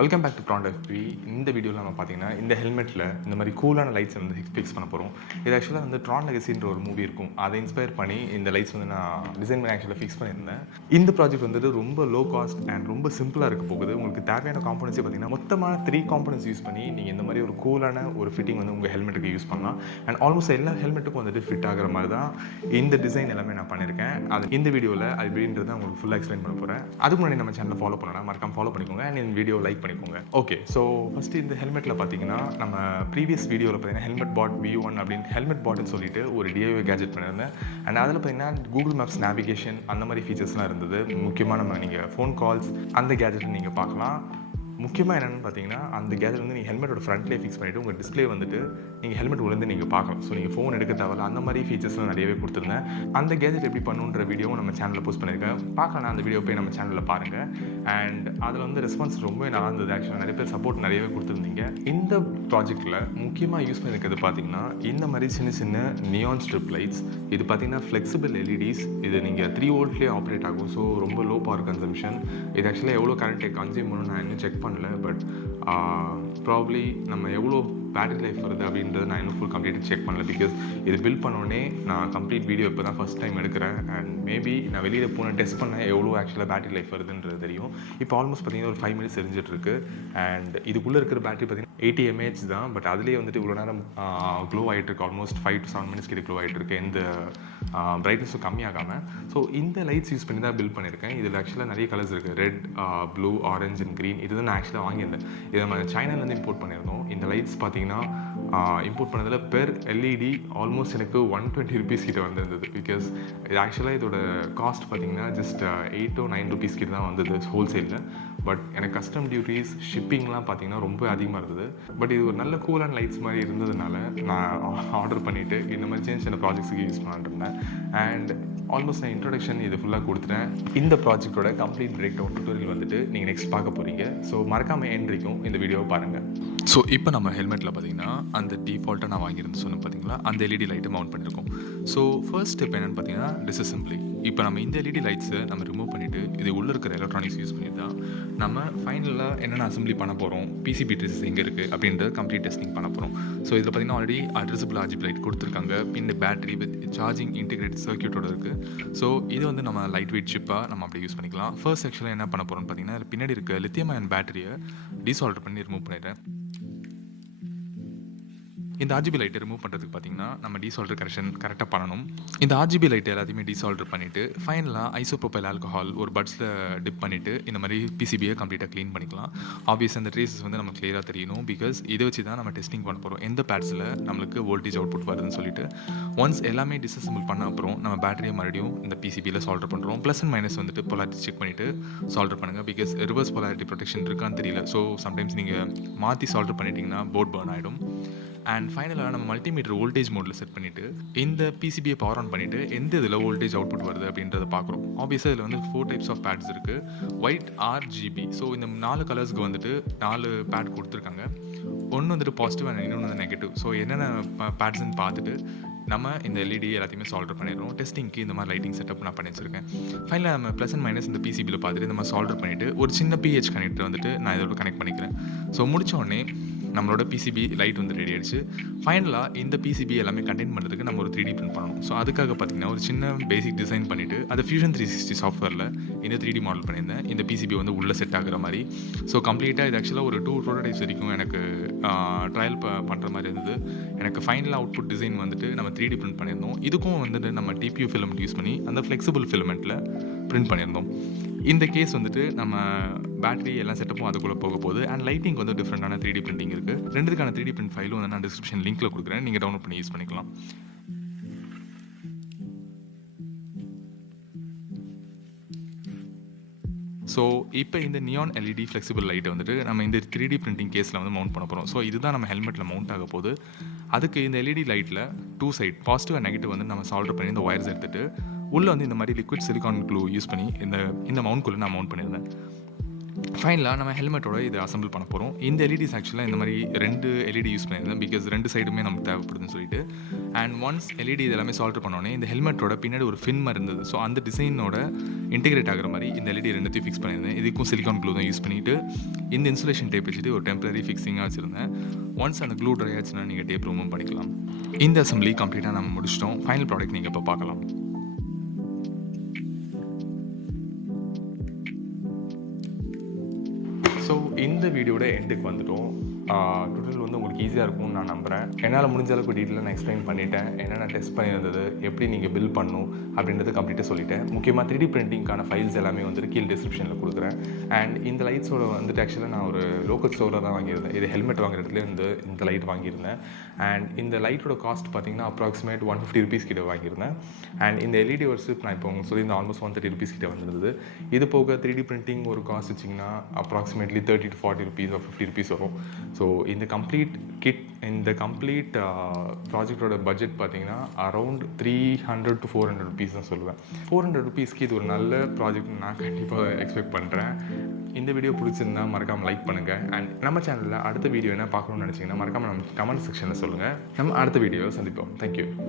Welcome back to brand எஃபி. இந்த வீடியோவில் நம்ம பார்த்தீங்கன்னா இந்த ஹெல்மெட்டில் இந்த மாதிரி கூலான லைட்ஸ் வந்து ஃபிக்ஸ் பண்ண போகிறோம். இது ஆக்சுவலாக வந்து ட்ரான் லெகசின்ற ஒரு மூவி இருக்கும், அதை இன்ஸ்பயர் பண்ணி இந்த லைட்ஸ் வந்து நான் டிசைன் பண்ணி ஆக்சுவலாக ஃபிக்ஸ் பண்ணியிருந்தேன். இந்த ப்ராஜெக்ட் வந்துட்டு ரொம்ப லோ காஸ்ட் அண்ட் ரொம்ப சிம்பிளாக இருக்க போகுது. உங்களுக்கு தேவையான காம்பனன்ஸே பார்த்தீங்கன்னா மொத்தமாக 3 காம்பனன்ஸ் யூஸ் பண்ணி நீங்கள் இந்த மாதிரி ஒரு கூலான ஒரு ஃபிட்டிங் வந்து உங்கள் ஹெல்மெட்டுக்கு யூஸ் பண்ணலாம். அண்ட் ஆல்மோஸ்ட் எல்லா ஹெல்மெட்டுக்கும் வந்துட்டு ஃபிட் ஆகிற மாதிரி தான் இந்த டிசைன் எல்லாமே நான் பண்ணியிருக்கேன். அது இந்த வீடியோவில் அது எப்படின்றத உங்களுக்கு ஃபுல்லாக எக்ஸ்பிளைன் பண்ண போகிறேன். அதுக்கு முன்னாடி நம்ம சேனலை ஃபாலோ பண்ணலாம், மறக்காம ஃபாலோ பண்ணிக்கோங்க அண்ட் இந்த வீடியோ லைக் பண்ணிக்கோங்க. ஓகே, ஸோ ஃபஸ்ட்டு இந்த ஹெல்மெட்டில் பார்த்தீங்கன்னா நம்ம ப்ரீவியஸ் வீடியோவில் பார்த்தீங்கன்னா ஹெல்மெட் பாட் V1 அப்படின்னு ஹெல்மெட் பாட்னு சொல்லிட்டு ஒரு DIY கேஜெட் பண்ணியிருந்தேன். அண்ட் அதில் பார்த்தீங்கன்னா கூகுள் மேப்ஸ் நேவிகேஷன் அந்த மாதிரி ஃபீச்சர்ஸ்லாம் இருந்தது. முக்கியமாக நம்ம நீங்கள் ஃபோன் கால்ஸ் அந்த கேஜெட்டை நீங்கள் பார்க்கலாம். முக்கியமாக என்னென்னு பார்த்தீங்கன்னா அந்த கேஜெட் வந்து நீங்கள் ஹெல்மெட்டோட ஃப்ரண்ட்லேயே ஃபிக்ஸ் பண்ணிவிட்டு உங்கள் டிஸ்பிளே வந்துட்டு நீங்கள் ஹெல்மெட் உள்ளேருந்து நீங்கள் பார்க்கலாம். ஸோ நீங்கள் ஃபோன் எடுக்க தேவையில்ல, அந்த மாதிரி ஃபீச்சர்ஸ்லாம் நிறையவே கொடுத்துருந்தேன். அந்த கேஜெட் எப்படி பண்ணுன்ற வீடியோவும் நம்ம சேனலில் போஸ்ட் பண்ணியிருக்கேன். பார்க்கலாம், அந்த வீடியோ போய் நம்ம சேனலில் பாருங்கள். அண்ட் அதில் வந்து ரெஸ்பான்ஸ் ரொம்பவே நல்லா இருந்தது. ஆக்சுவலாக நிறைய பேர் சப்போர்ட் நிறையவே கொடுத்துருந்தீங்க. இந்த ப்ராஜெக்ட்டில் முக்கியமாக யூஸ் பண்ணியிருக்கிறது பார்த்தீங்கன்னா இந்த மாதிரி சின்ன சின்ன நியான் ஸ்ட்ரிப் லைட்ஸ். இது பார்த்தீங்கன்னா ஃப்ளெக்சிபிள் LEDs. இது நீங்கள் 3 வோல்ட்லேயே ஆப்ரேட் ஆகும். ஸோ ரொம்ப லோ பவர் கன்சம்ஷன். இது ஆக்சுவலாக எவ்வளோ கரண்ட்டை கன்சியூம் பண்ணணும் நான் இன்னும் செக் பண்ணல. பட் ப்ராப்ளி நம்ம எவ்வளோ பேட்டரி லைஃப் வருது அப்படின்றத நான் இன்னும் ஃபுல் கம்ப்ளீட்டாக செக் பண்ணல. பிகாஸ் இது பில்ட் பண்ணோடனே நான் கம்ப்ளீட் வீடியோ இப்போ தான் ஃபஸ்ட் டைம் எடுக்கிறேன். அண்ட் மேபி நான் வெளியில் போன டெஸ்ட் பண்ண எவ்வளோ ஆக்சுவலாக பேட்டரி லைஃப் வருதுன்றது தெரியும். இப்போ ஆல்மோஸ்ட் பார்த்தீங்கன்னா ஒரு 5 மினிட்ஸ் எரிஞ்சிட்ருக்கு. அண்ட் இதுக்குள்ளே இருக்கிற பேட்டரி பார்த்தீங்கன்னா 80 mAh தான். பட் அதுலேயே வந்துட்டு இவ்வளோ நேரம் க்ளோ ஆகிட்டுருக்கு. ஆல்மோஸ்ட் 5 to 7 மினிட்ஸ் கிட்ட க்ளோ ஆகிட்டுருக்கு, எந்த பிரைட்னஸும் கம்மியாகாமல். ஸோ இந்த லைட்ஸ் யூஸ் பண்ணி தான் பில்ட் பண்ணியிருக்கேன். இதில் ஆக்சுவலாக நிறைய கலர்ஸ் இருக்குது, red, blue, orange and green. இது தான் நான் ஆக்சுவலாக வாங்கியிருந்தேன். இதை நம்ம சைனாலேருந்து இம்போர்ட் பண்ணியிருந்தோம். இந்த லைட்ஸ் பார்த்தீங்கன்னா இம்போர்ட் பண்ணதில் பெர் LED ஆல்மோஸ்ட் எனக்கு 120 rupees கிட்ட வந்திருந்தது. பிகாஸ் இது ஆக்சுவலாக இதோட காஸ்ட் பார்த்தீங்கன்னா ஜஸ்ட் 8 to 9 rupees கிட்ட தான் வந்தது ஹோல்சேலில். பட் எனக்கு கஸ்டம் டியூட்டிஸ் ஷிப்பிங்லாம் பார்த்தீங்கன்னா ரொம்ப அதிகமாக இருந்தது. பட் இது ஒரு நல்ல கூலான லைட்ஸ் மாதிரி இருந்ததுனால நான் ஆர்டர் பண்ணிவிட்டு இந்த மாதிரி சின்ன சின்ன ப்ராஜெக்ட்ஸுக்கு யூஸ் பண்ணிட்டு இருந்தேன். அண்ட் ஆல்மோஸ்ட் நான் இன்ட்ரொடக்ஷன் இது ஃபுல்லாக கொடுத்துட்டேன். இந்த ப்ராஜெக்டோட கம்ப்ளீட் பிரேக் டவுன் டுட்டோரியல் வந்துட்டு நீங்கள் நெக்ஸ்ட் பார்க்க போகிறீங்க. ஸோ மறக்காமல் என்ட்ரிக்கும் இந்த வீடியோவை பாருங்கள். ஸோ இப்போ நம்ம ஹெல்மெட்டில் பார்த்தீங்கன்னா அந்த டிஃபால்ட்டாக நான் வாங்கியிருந்து சொன்னேன் பார்த்தீங்களா, அந்த LED லைட்டை மவுண்ட் பண்ணியிருக்கோம். ஸோ ஃபர்ஸ்ட் ஸ்டெப் என்னென்னு பார்த்தீங்கன்னா டிஸ்அசெம்பிளி. இப்போ நம்ம இந்த LED லைட்ஸை நம்ம ரிமூவ் பண்ணிவிட்டு இது உள்ளே இருக்கிற எலக்ட்ரானிக்ஸ் யூஸ் பண்ணி தான் நம்ம ஃபைனலாக என்னென்ன அசம்பிளி பண்ண போகிறோம், PCB ட்ரெஸஸ் எங்கே இருக்குது அப்படின்றத கம்ப்ளீட் டெஸ்டிங் பண்ண போகிறோம். ஸோ இதில் பார்த்தீங்கன்னா ஆல்ரெடி அட்ரஸபிள் RGB லைட் கொடுத்துருக்காங்க. பின் பேட்டரி வித் சார்ஜிங் இன்டிகிரேட்டட் சர்க்யூட்டோட இருக்குது. ஸோ இது வந்து நம்ம லைட் வெயிட் சிப்பாக நம்ம அப்படி யூஸ் பண்ணிக்கலாம். ஃபர்ஸ்ட் செக்ஷனில் என்ன பண்ண போகிறோம்னு பார்த்தீங்கன்னா பின்னாடி இருக்க லித்தியம் அயன் பேட்டரியை டீசால்டர் பண்ணி ரிமூவ் பண்ணிடுறேன். இந்த RGB லைட்டை ரிமூவ் பண்ணுறதுக்கு பார்த்தீங்கன்னா நம்ம டீசால்டர் கரெக்டாக பண்ணணும். இந்த RGB லைட்டை எல்லாத்தையுமே டீசால்டர் பண்ணிவிட்டு ஃபைனலாக ஐசோப்ரோபைல் ஆல்கஹால் ஒரு பட்ஸில் டிப் பண்ணிவிட்டு இந்த மாதிரி PCBயை கம்ப்ளீட்டாக க்ளீன் பண்ணிக்கலாம். ஆப்வியஸ் அந்த ட்ரேசஸ் வந்து நம்ம கிளியராக தெரியணும். பிகாஸ் இதை வச்சு தான் நம்ம டெஸ்டிங் பண்ண போகிறோம், எந்த பேட்ஸில் நம்மளுக்கு வோல்டேஜ் அவுட்புட் வருதுன்னு சொல்லிட்டு. ஒன்ஸ் எல்லாமே டிஸ்அசெம்பிள் பண்ண அப்புறம் நம்ம பேட்டரியை மறுபடியும் இந்த PCBயில் சால்டர் பண்ணுறோம். ப்ளஸ் அண்ட் மைனஸ் வந்துட்டு பொலாரிட்டி செக் பண்ணிவிட்டு சால்டர் பண்ணுங்கள். பிகாஸ் ரிவர்ஸ் பொலாரிட்டி ப்ரொடெக்ஷன் இருக்கான்னு தெரியல. ஸோ சம்டைம்ஸ் நீங்கள் மாற்றி சால்டர் பண்ணிட்டீங்கன்னா போர்ட் பர்ன் ஆகிடும். அண்ட் ஃபைனலாக நம்ம மல்டிமீட்டர் வோல்டேஜ் மோடில் செட் பண்ணிவிட்டு இந்த PCBயை பவர் ஆன் பண்ணிவிட்டு எந்த இதில் வோல்டேஜ் அவுட்புட் வருது அப்படின்றத பார்க்குறோம். ஆப்வியஸாக இதில் வந்து 4 டைப்ஸ் ஆஃப் பேட்ஸ் இருக்குது, ஒயிட், RGB. ஸோ இந்த 4 கலர்ஸ்க்கு வந்துட்டு 4 பேட் கொடுத்துருக்காங்க. ஒன்று வந்துட்டு பாசிட்டிவ் அண்ட் இன்னொன்று வந்து நெகட்டிவ். ஸோ என்னென்ன பேட்ஸ்ன்னு பார்த்துட்டு நம்ம இந்த LED எல்லாத்தையுமே சால்டர் பண்ணிடுறோம். டெஸ்டிங்க்கு இந்த மாதிரி லைட்டிங் செட்டப் நான் பண்ணி வச்சிருக்கேன். ஃபைனலாக நம்ம ப்ளஸ் அண்ட் மைனஸ் இந்த PCBயில் பார்த்துட்டு இந்த மாதிரி சால்டர் பண்ணிவிட்டு ஒரு சின்ன PH கனெக்டர் வந்துட்டு நான் இதோட கனெக்ட் பண்ணிக்கிறேன். ஸோ முடிச்ச உடனே நம்மளோட PCB லைட் வந்து ரெடி ஆகிடுச்சு. ஃபைனலாக இந்த PCB எல்லாமே கண்டெயின் பண்ணுறதுக்கு நம்ம ஒரு 3D பிரிண்ட் பண்ணணும். ஸோ அதுக்காக பார்த்தீங்கன்னா ஒரு சின்ன பேசிக் டிசைன் பண்ணிவிட்டு அதை Fusion 360 சாஃப்ட்வேரில் இந்த 3D மாடல் பண்ணியிருந்தேன். இந்த PCB வந்து உள்ளே செட் ஆகிற மாதிரி. ஸோ கம்ப்ளீட்டாக இது ஆக்சுவலாக ஒரு 2 ப்ரோட்டோடைப்ஸ் வரைக்கும் எனக்கு ட்ரையல் பண்ணுற மாதிரி இருந்தது. எனக்கு ஃபைனல் அவுட்புட் டிசைன் வந்துட்டு நம்ம 3D பிரிண்ட் பண்ணியிருந்தோம். இதுக்கும் வந்துட்டு நம்ம TPU ஃபிலமெண்ட் யூஸ் பண்ணி அந்த ஃப்ளெக்சிபிள் ஃபிலமெண்ட்டில் பிரிண்ட் பண்ணியிருந்தோம். இந்த கேஸ் வந்துட்டு நம்ம பேட்டரி எல்லாம் செட்டப்பும் அதுக்குள்ளே போக போகுது. அண்ட் லைட்டிங் வந்து டிஃப்ரெண்டான 3D பிரிண்டிங் இருக்குது. ரெண்டுக்கான 3D பிரிண்ட் ஃபைலும் வந்து நான் டிஸ்கிரிப்ஷன் லிங்க்கில் கொடுக்குறேன், நீங்கள் டவுன்லோட் பண்ணி யூஸ் பண்ணிக்கலாம். ஸோ இப்போ இந்த நியான் LED ஃப்ளெக்சிபிள் லைட்டை வந்துட்டு நம்ம இந்த 3D பிரிண்டிங் கேஸில் வந்து மவுண்ட் பண்ண போகிறோம். ஸோ இதுதான் நம்ம ஹெல்மெட்டில் மவுண்ட் ஆக போகுது. அதுக்கு இந்த LED லைட்டில் 2 சைட் பாசிட்டிவ் அண்ட் நெகட்டிவ் வந்து நம்ம சால்டர் பண்ணி இந்த ஒயர்ஸ் எடுத்துகிட்டு உள்ளே வந்து இந்த மாதிரி லிக்விட் சிலிகான் க்ளூ யூஸ் பண்ணி இந்த மவுண்ட்குள்ளே நான் மவுண்ட் பண்ணியிருந்தேன். ஃபைனலாக நம்ம ஹெல்மெட்டோட இதை அசம்பிள் பண்ண போகிறோம். இந்த எல்இடிஸ் ஆக்சுவலாக இந்த மாதிரி 2 எல்இடி யூஸ் பண்ணியிருந்தேன். பிகாஸ் 2 சைடுமே நமக்கு தேவைப்படுதுன்னு சொல்லிட்டு. அண்ட் ஒன்ஸ் எல்இடி இது எல்லாமே சால்டர் பண்ணோன்னே இந்த ஹெல்மெட்டோட பின்னாடி ஒரு ஃபின் மாதிரி இருந்தது. ஸோ அந்த டிசைனோட இன்டெகிரேட் ஆகிற மாதிரி இந்த எல்இடி ரெண்டுத்தையும் ஃபிக்ஸ் பண்ணியிருந்தேன். இதுக்கும் சிலிக்கான் க்ளூ தான் யூஸ் பண்ணிவிட்டு இந்த இன்சுலேஷன் டேப் வச்சுட்டு ஒரு டெம்பரரி ஃபிக்ஸிங்காக வச்சுருந்தேன். ஒன்ஸ் அந்த க்ளூ ட்ரை ஆச்சுன்னா நீங்கள் டேப் ரிமூவ் பண்ணிக்கலாம். இந்த அசம்பிளி கம்ப்ளீட்டாக நம்ம முடிச்சிட்டோம். ஃபைனல் ப்ராடக்ட் நீங்கள் இப்போ பார்க்கலாம். ஸோ இந்த வீடியோட எண்டுக்கு வந்துட்டோம். டுட்டோரியல் வந்து உங்களுக்கு ஈஸியாக இருக்கும்னு நான் நம்புகிறேன். என்னால் முடிஞ்ச அளவுக்கு டீட்டெயிலாக நான் எக்ஸ்பிளைன் பண்ணிட்டேன். என்னென்ன டெஸ்ட் பண்ணியிருந்தது, எப்படி நீங்கள் பில் பண்ணணும் அப்படின்றது கம்ப்ளீட்டாக சொல்லிட்டேன். முக்கியமாக 3D பிரிண்டிங்கான ஃபைல்ஸ் எல்லாமே வந்துட்டு கீழே டிஸ்கிரிப்ஷனில் கொடுக்குறேன். அண்ட் இந்த லைட்ஸோட வந்துட்டு ஆக்சுவலாக நான் ஒரு லோக்கல் ஸ்டோரில் தான் வாங்கியிருந்தேன். இது ஹெல்மெட் வாங்குற இடத்துல இந்த லைட் வாங்கியிருந்தேன். அண்ட் இந்த லைட்டோட காஸ்ட் பார்த்தீங்கன்னா அப்ராக்சிமேட் 150 ருபீஸ் கிட்ட வாங்கியிருந்தேன். அண்ட் இந்த எல்இடி வர்ஷிப் நான் இப்போ உங்களுக்கு சொல்லி இந்த ஆல்மோஸ்ட் 130 ருபீஸ் கிட்ட வந்துருந்தது. இது போக 3D பிரிண்டிங் ஒரு காஸ்ட் வச்சிங்கன்னா approximately 30 to 40 rupees or 50 rupees வரும். ஸோ இந்த கம்ப்ளீட் ப்ராஜெக்டோட பட்ஜெட் பார்த்தீங்கன்னா அரௌண்ட் 300 to 400 ருபீஸ் தான் சொல்லுவேன். 400 ருபீஸ்க்கு இது ஒரு நல்ல ப்ராஜெக்ட் நான் கண்டிப்பாக எக்ஸ்பெக்ட் பண்ணுறேன். இந்த வீடியோ பிடிச்சிருந்தா மறக்காமல் லைக் பண்ணுங்கள். அண்ட் நம்ம சேனலில் அடுத்த வீடியோ என்ன பார்க்கணும்னு நினச்சிங்கன்னா மறக்காமல் நம்ம கமெண்ட் செக்ஷனில் சொல்லுங்கள். நம்ம அடுத்த வீடியோவை சந்திப்போம். தேங்க்யூ.